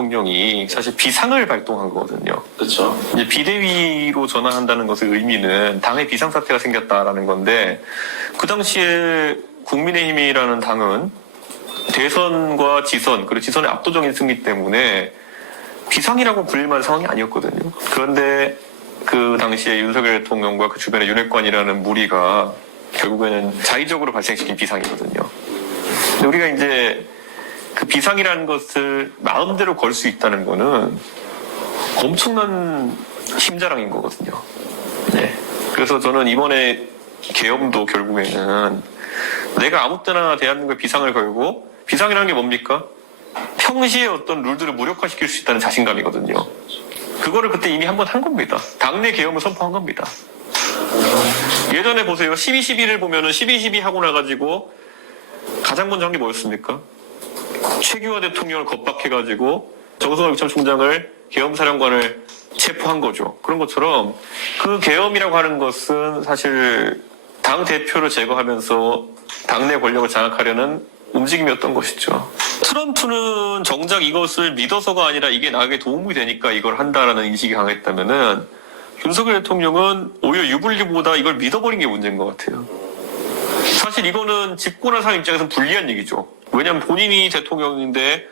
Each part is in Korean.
대통령이 사실 비상을 발동한 거거든요. 그렇죠. 이제 비대위로 전환한다는 것의 의미는 당의 비상사태가 생겼다라는 건데, 그 당시에 국민의힘이라는 당은 대선과 지선, 그리고 지선의 압도적인 승리 때문에 비상이라고 불릴 만한 상황이 아니었거든요. 그런데 그 당시에 윤석열 대통령과 그 주변의 윤핵관이라는 무리가 결국에는 자의적으로 발생시킨 비상이거든요. 근데 우리가 이제 그 비상이라는 것을 마음대로 걸 수 있다는 거는 엄청난 힘자랑인 거거든요. 네. 그래서 저는 이번에 계엄도 결국에는 내가 아무 때나 대한민국에 비상을 걸고, 비상이라는 게 뭡니까? 평시에 어떤 룰들을 무력화시킬 수 있다는 자신감이거든요. 그거를 그때 이미 한 번 한 겁니다. 당내 계엄을 선포한 겁니다. 예전에 보세요. 12.12를 보면은 12.12 하고 나가지고 가장 먼저 한 게 뭐였습니까? 최규하 대통령을 겁박해가지고 정성화 경찰총장을 계엄사령관을 체포한 거죠. 그런 것처럼 그 계엄이라고 하는 것은 사실 당 대표를 제거하면서 당내 권력을 장악하려는 움직임이었던 것이죠. 트럼프는 정작 이것을 믿어서가 아니라 이게 나에게 도움이 되니까 이걸 한다라는 인식이 강했다면은 윤석열 대통령은 오히려 유불리보다 이걸 믿어버린 게 문제인 것 같아요. 사실 이거는 집권한 사람 입장에서는 불리한 얘기죠. 왜냐하면 본인이 대통령인데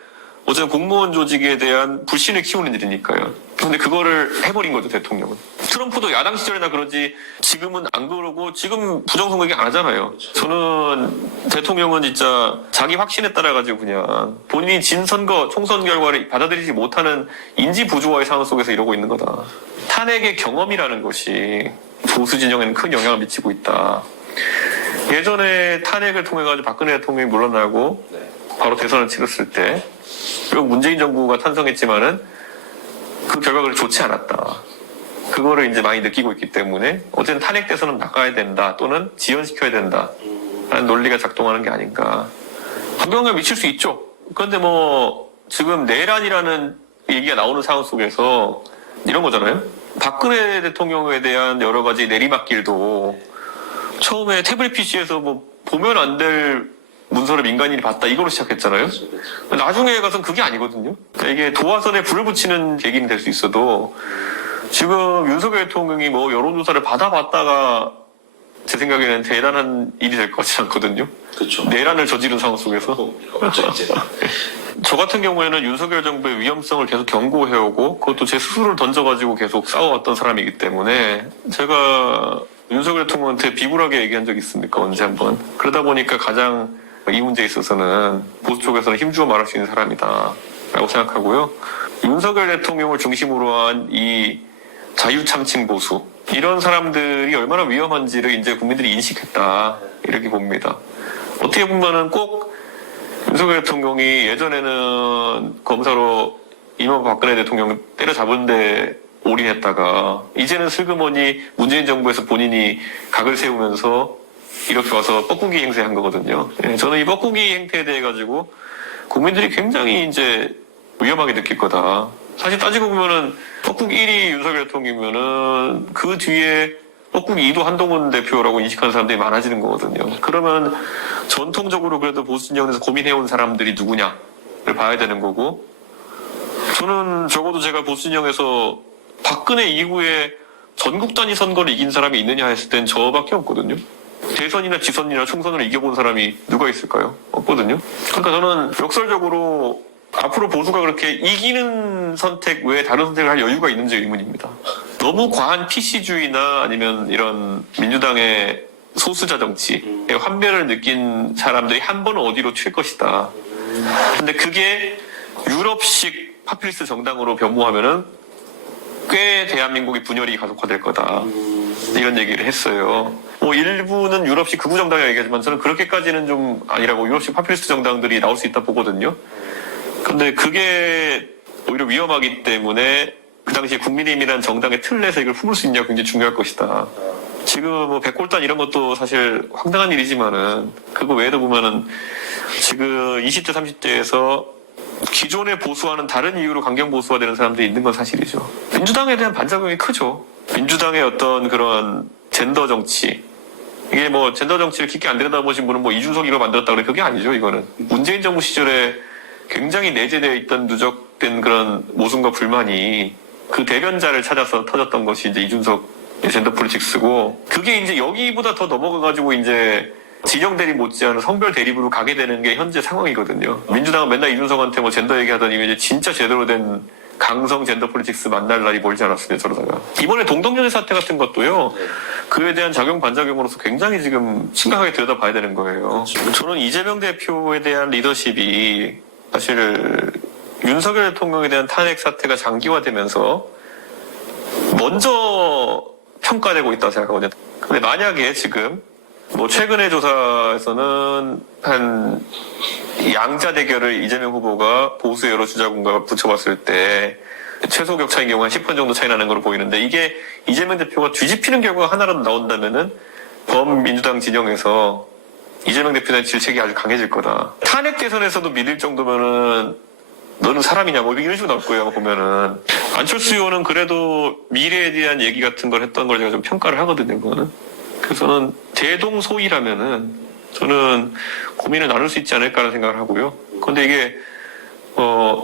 어쨌든 공무원 조직에 대한 불신을 키우는 일이니까요. 그런데 그거를 해버린 거죠, 대통령은. 트럼프도 야당 시절이나 그러지 지금은 안 그러고 지금 부정선거 얘기 안 하잖아요. 저는 대통령은 진짜 자기 확신에 따라가지고 그냥 본인이 진 선거, 총선 결과를 받아들이지 못하는 인지 부조화의 상황 속에서 이러고 있는 거다. 탄핵의 경험이라는 것이 보수 진영에는 큰 영향을 미치고 있다. 예전에 탄핵을 통해 가지고 박근혜 대통령이 물러나고 바로 대선을 치렀을 때 결국 문재인 정부가 탄생했지만은 그 결과가 좋지 않았다. 그거를 이제 많이 느끼고 있기 때문에 어쨌든 탄핵 대선은 나가야 된다 또는 지연시켜야 된다 라는 논리가 작동하는 게 아닌가. 환경을 미칠 수 있죠. 그런데 뭐 지금 내란이라는 얘기가 나오는 상황 속에서 이런 거잖아요. 박근혜 대통령에 대한 여러 가지 내리막길도 처음에 태블릿 PC에서 뭐 보면 안 될 문서를 민간인이 봤다 이걸로 시작했잖아요. 나중에 가서는 그게 아니거든요. 그러니까 이게 도화선에 불을 붙이는 계기는 될 수 있어도 지금 윤석열 대통령이 뭐 여론조사를 받아봤다가 제 생각에는 대단한 일이 될 것 같지 않거든요. 그렇죠. 내란을 저지른 상황 속에서. 그렇죠, 이제. 저 같은 경우에는 윤석열 정부의 위험성을 계속 경고해오고 그것도 제 스스로를 던져가지고 계속 싸워왔던 사람이기 때문에 제가 윤석열 대통령한테 비굴하게 얘기한 적 있습니까? 언제 한번. 그러다 보니까 가장 이 문제에 있어서는 보수 쪽에서는 힘주어 말할 수 있는 사람이다 라고 생각하고요. 윤석열 대통령을 중심으로 한 이 자유참칭 보수 이런 사람들이 얼마나 위험한지를 이제 국민들이 인식했다 이렇게 봅니다. 어떻게 보면은 꼭 윤석열 대통령이 예전에는 검사로 이명박 박근혜 대통령 때려잡은 데 올인했다가 이제는 슬그머니 문재인 정부에서 본인이 각을 세우면서 이렇게 와서 뻐꾸기 행세한 거거든요. 예, 저는 이 뻐꾸기 행태에 대해 가지고 국민들이 굉장히 이제 위험하게 느낄 거다. 사실 따지고 보면은 뻐꾸기 1위 윤석열 대통령이면은 그 뒤에 뻐꾸기 2도 한동훈 대표라고 인식하는 사람들이 많아지는 거거든요. 그러면 전통적으로 그래도 보수 진영에서 고민해온 사람들이 누구냐를 봐야 되는 거고 저는 적어도 제가 보수 진영에서 박근혜 이후에 전국 단위 선거를 이긴 사람이 있느냐 했을 땐 저밖에 없거든요. 대선이나 지선이나 총선을 이겨본 사람이 누가 있을까요? 없거든요. 그러니까 저는 역설적으로 앞으로 보수가 그렇게 이기는 선택 외에 다른 선택을 할 여유가 있는지 의문입니다. 너무 과한 PC주의나 아니면 이런 민주당의 소수자 정치의 환멸을 느낀 사람들이 한 번은 어디로 튈 것이다. 근데 그게 유럽식 파퓰리스트 정당으로 변모하면은 꽤 대한민국의 분열이 가속화될 거다. 이런 얘기를 했어요. 뭐 일부는 유럽식 극우 정당이라고 얘기하지만 저는 그렇게까지는 좀 아니라고 유럽식 파퓰리스트 정당들이 나올 수 있다 보거든요. 근데 그게 오히려 위험하기 때문에 그 당시에 국민의힘이라는 정당의 틀 내에서 이걸 품을 수 있냐가 굉장히 중요할 것이다. 지금 뭐 백골단 이런 것도 사실 황당한 일이지만은 그거 외에도 보면은 지금 20대 30대에서 기존의 보수와는 다른 이유로 강경 보수화 되는 사람들이 있는 건 사실이죠. 민주당에 대한 반작용이 크죠. 민주당의 어떤 그런 젠더 정치 이게 뭐 젠더 정치를 깊게 안 들여다보신 분은 뭐 이준석 이거 만들었다 그래 그게 아니죠. 이거는 문재인 정부 시절에 굉장히 내재되어 있던 누적 누적된 그런 모순과 불만이 그 대변자를 찾아서 터졌던 것이 이제 이준석 젠더 폴리틱스고, 그게 이제 여기보다 더 넘어가가지고 이제 진영 대립 못지않은 성별 대립으로 가게 되는 게 현재 상황이거든요. 민주당은 맨날 이준석한테 뭐 젠더 얘기하더니 이제 진짜 제대로 된 강성 젠더 폴리틱스 만날 날이 멀지 않았습니다, 저러다가. 이번에 동덕연애 사태 같은 것도요, 그에 대한 작용 반작용으로서 굉장히 지금 심각하게 들여다봐야 되는 거예요. 저는 이재명 대표에 대한 리더십이 사실 윤석열 대통령에 대한 탄핵 사태가 장기화되면서 먼저 평가되고 있다고 생각하거든요. 근데 만약에 지금 뭐 최근의 조사에서는 한 양자 대결을 이재명 후보가 보수 여러 주자군과 붙여봤을 때 최소 격차인 경우 한 10번 정도 차이 나는 걸로 보이는데, 이게 이재명 대표가 뒤집히는 결과가 하나라도 나온다면은 범민주당 진영에서 이재명 대표에 대한 질책이 아주 강해질 거다. 탄핵 대선에서도 믿을 정도면은 너는 사람이냐 뭐 이런 식으로 나올 거예요, 보면은. 안철수 의원은 그래도 미래에 대한 얘기 같은 걸 했던 걸 제가 좀 평가를 하거든요, 그거는. 그래서 저는 대동소이라면은 저는 고민을 나눌 수 있지 않을까라는 생각을 하고요. 근데 이게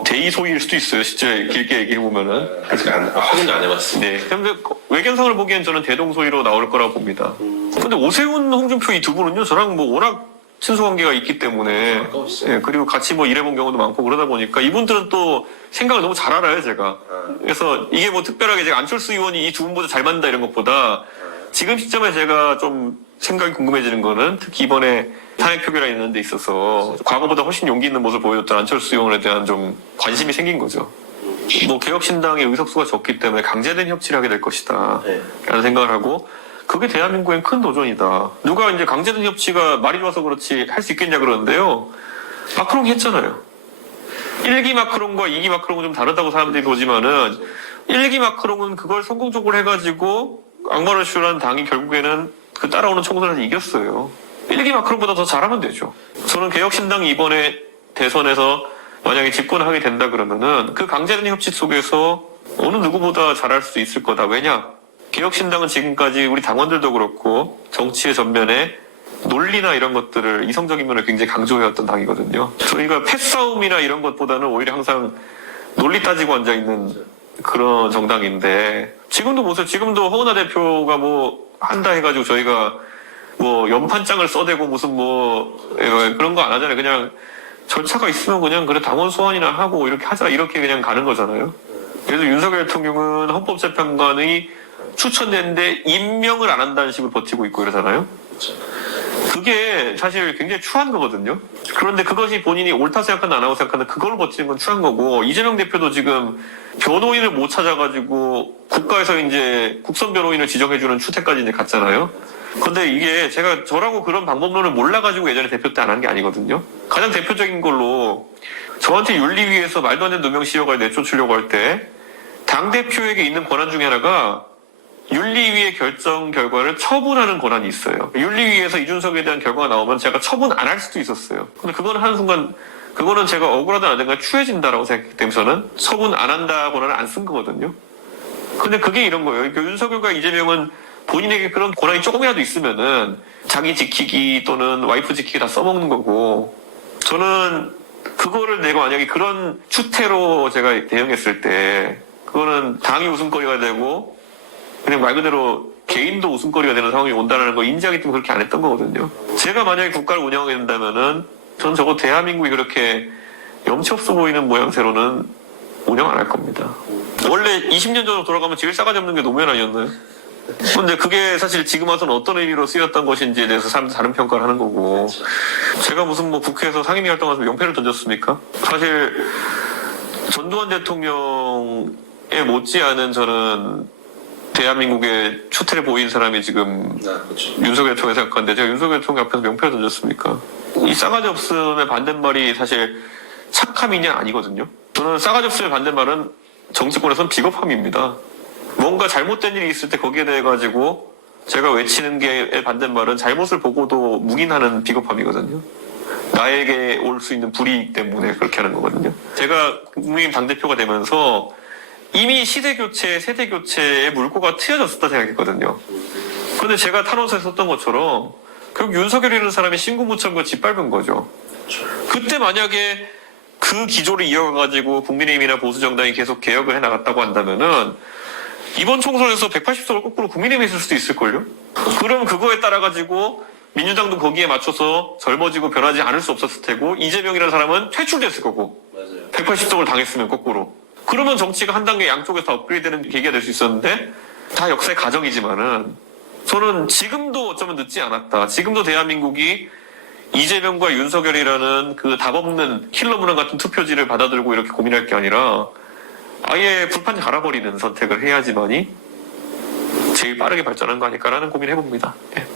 대이소이일 수도 있어요, 실제 길게 얘기해보면은. 아직 확인도 안 해봤어요. 네. 근데 외견상을 보기엔 저는 대동소이로 나올 거라고 봅니다. 근데 오세훈, 홍준표 이 두 분은요, 저랑 뭐 워낙 친소관계가 있기 때문에, 예, 그리고 같이 뭐 일해본 경우도 많고 그러다 보니까 이분들은 또 생각을 너무 잘 알아요, 제가. 그래서 이게 뭐 특별하게 제가 안철수 의원이 이 두 분보다 잘 맞는다 이런 것보다 지금 시점에 제가 좀 생각이 궁금해지는 거는 특히 이번에 탄핵 표결에 있는 데 있어서 과거보다 훨씬 용기 있는 모습을 보여줬던 안철수 의원에 대한 좀 관심이 생긴 거죠. 뭐 개혁신당의 의석수가 적기 때문에 강제된 협치를 하게 될 것이다 라는 생각을 하고, 그게 대한민국엔 큰 도전이다. 누가 이제 강제된 협치가 말이 좋아서 그렇지 할 수 있겠냐 그러는데요. 마크롱이 했잖아요. 1기 마크롱과 2기 마크롱은 좀 다르다고 사람들이 보지만은 1기 마크롱은 그걸 성공적으로 해가지고 앙마르슈라는 당이 결국에는 그 따라오는 총선에서 이겼어요. 1기 마크롱보다 더 잘하면 되죠. 저는 개혁신당이 이번에 대선에서 만약에 집권하게 된다 그러면은 그 강제된 협치 속에서 어느 누구보다 잘할 수 있을 거다. 왜냐? 개혁신당은 지금까지 우리 당원들도 그렇고 정치의 전면에 논리나 이런 것들을, 이성적인 면을 굉장히 강조해왔던 당이거든요. 저희가 패싸움이나 이런 것보다는 오히려 항상 논리 따지고 앉아있는 그런 정당인데, 지금도 보세요. 지금도 허은하 대표가 뭐 한다 해가지고 저희가 뭐 연판장을 써대고 무슨 뭐 그런 거 안 하잖아요. 그냥 절차가 있으면 그냥 그래 당원 소환이나 하고 이렇게 하자, 이렇게 그냥 가는 거잖아요. 그래서 윤석열 대통령은 헌법재판관의 추천됐는데 임명을 안 한다는 식으로 버티고 있고 이러잖아요. 그게 사실 굉장히 추한 거거든요. 그런데 그것이 본인이 옳다 생각하는 안 하고 생각하는 그걸 버티는 건 추한 거고, 이재명 대표도 지금 변호인을 못 찾아가지고 국가에서 이제 국선 변호인을 지정해주는 추태까지 이제 갔잖아요. 근데 이게 제가 저라고 그런 방법론을 몰라가지고 예전에 대표 때 안 한 게 아니거든요. 가장 대표적인 걸로 저한테 윤리위에서 말도 안 되는 누명 씌워가 내쫓으려고 할 때 당대표에게 있는 권한 중에 하나가 윤리위의 결정 결과를 처분하는 권한이 있어요. 윤리위에서 이준석에 대한 결과가 나오면 제가 처분 안 할 수도 있었어요. 근데 그거는 하는 순간 그거는 제가 억울하든 안 되든 추해진다라고 생각했기 때문에 저는 처분 안 한다 권한을 안 쓴 거거든요. 근데 그게 이런 거예요. 윤석열과 이재명은 본인에게 그런 권한이 조금이라도 있으면은 자기 지키기 또는 와이프 지키기 다 써먹는 거고, 저는 그거를 내가 만약에 그런 추태로 제가 대응했을 때 그거는 당이 웃음거리가 되고 그냥 말 그대로 개인도 웃음거리가 되는 상황이 온다는 걸 인지하기 때문에 그렇게 안 했던 거거든요. 제가 만약에 국가를 운영하게 된다면은 전 저거 대한민국이 그렇게 염치 없어 보이는 모양새로는 운영 안 할 겁니다. 원래 20년 전으로 돌아가면 제일 싸가지 없는 게 노무현 아니었나요? 근데 그게 사실 지금 와서는 어떤 의미로 쓰였던 것인지에 대해서 사람들이 다른 평가를 하는 거고, 제가 무슨 뭐 국회에서 상임위 활동하면서 명패를 던졌습니까? 사실 전두환 대통령에 못지않은 저는 대한민국의 추태를 보인 사람이 지금 그렇죠. 윤석열 대통령 생각하는데, 제가 윤석열 대통령 앞에서 명패를 던졌습니까? 이 싸가지 없음의 반대말이 사실 착함이냐 아니거든요. 저는 싸가지 없음의 반대말은 정치권에서는 비겁함입니다. 뭔가 잘못된 일이 있을 때 거기에 대해 가지고 제가 외치는 게 반대말은 잘못을 보고도 묵인하는 비겁함이거든요. 나에게 올 수 있는 불이익 때문에 그렇게 하는 거거든요. 제가 국민의힘 당대표가 되면서 이미 시대교체, 세대교체의 물꼬가 트여졌었다 생각했거든요. 그런데 제가 탄원서에 썼던 것처럼 결국 윤석열이라는 사람이 신구무천과 짓밟은 거죠. 그때 만약에 그 그 기조를 이어가가지고 국민의힘이나 보수정당이 계속 개혁을 해나갔다고 한다면은 이번 총선에서 180석을 거꾸로 국민의힘에 있을 수도 있을걸요? 그럼 그거에 따라가지고 민주당도 거기에 맞춰서 젊어지고 변하지 않을 수 없었을 테고 이재명이라는 사람은 퇴출됐을 거고 맞아요. 180석을 당했으면 거꾸로. 그러면 정치가 한 단계 양쪽에서 다 업그레이드되는 계기가 될 수 있었는데 다 역사의 과정이지만은 저는 지금도 어쩌면 늦지 않았다. 지금도 대한민국이 이재명과 윤석열이라는 그 답 없는 킬러 문항 같은 투표지를 받아들고 이렇게 고민할 게 아니라 아예 불판 갈아버리는 선택을 해야지만이 제일 빠르게 발전한 거 아닐까라는 고민을 해봅니다. 예.